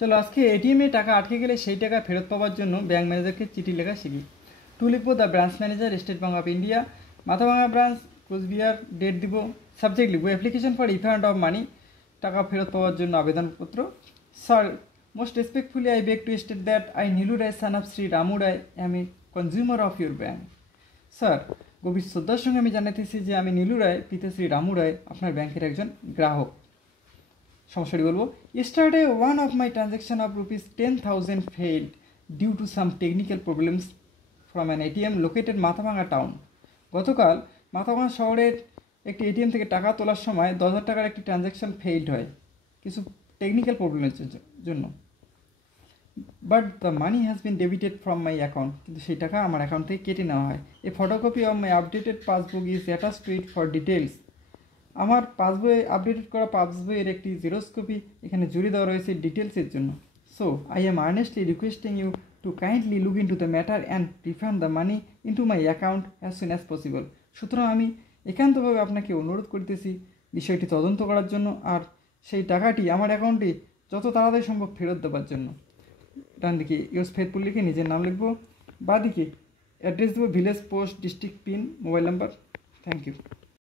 চলো আজকে এটিএমে টাকা আটকে গেলে সেই টাকা ফেরত পাওয়ার জন্য ব্যাংক ম্যানেজারকে চিঠি লেখা শিখি। টু লিখবো the branch manager, state bank of India, Mathabhanga branch, Coochbehar. Date দিব, সাবজেক্ট লিখবো application for refund of money, টাকা ফেরত পাওয়ার জন্য আবেদনপত্র। Sir, most respectfully I beg to state that I Nilu Roy son of Shri Ramu Roy am a consumer of your bank. Sir, গভীর শ্রদ্ধার সঙ্গে আমি জানাতেছি যে আমি নীলু রায় পিতা শ্রী রামু রায় আপনার ব্যাংকের একজন গ্রাহক। সমস্যাটি বলবো, yesterday one of my transaction of rupees 10,000 failed due to some technical problems from an ATM located Mathabhanga town. গতকাল মাথাভাঙা শহরের একটি এটিএম থেকে টাকা তোলার সময় 10,000 টাকার একটি ট্রানজ্যাকশন ফেইল্ড হয় কিছু টেকনিক্যাল প্রবলেমের জন্য। But the money has been debited from my account, কিন্তু সেই টাকা আমার অ্যাকাউন্ট থেকে কেটে নেওয়া হয়। A photocopy of my updated passbook is attach to it for details. আমার পাসবই আপডেটেড করা পাসবইয়ের একটি জেরক্স কপি এখানে জুড়ে দেওয়া রয়েছে ডিটেলসের জন্য। So I am earnestly requesting you to kindly look into the matter and refund the money into my account as soon as possible. সুতরাং আমি একান্তভাবে আপনাকে অনুরোধ করতেছি বিষয়টি তদন্ত করার জন্য আর সেই টাকাটি আমার অ্যাকাউন্টে যত তাড়াতাড়ি সম্ভব ফেরত দেওয়ার জন্য। ডান দিকে ইউজ ফেথফুল লিখে নিজের নাম লিখবো, বাঁ দিকে অ্যাড্রেস দেবো village post district pin mobile number. Thank you.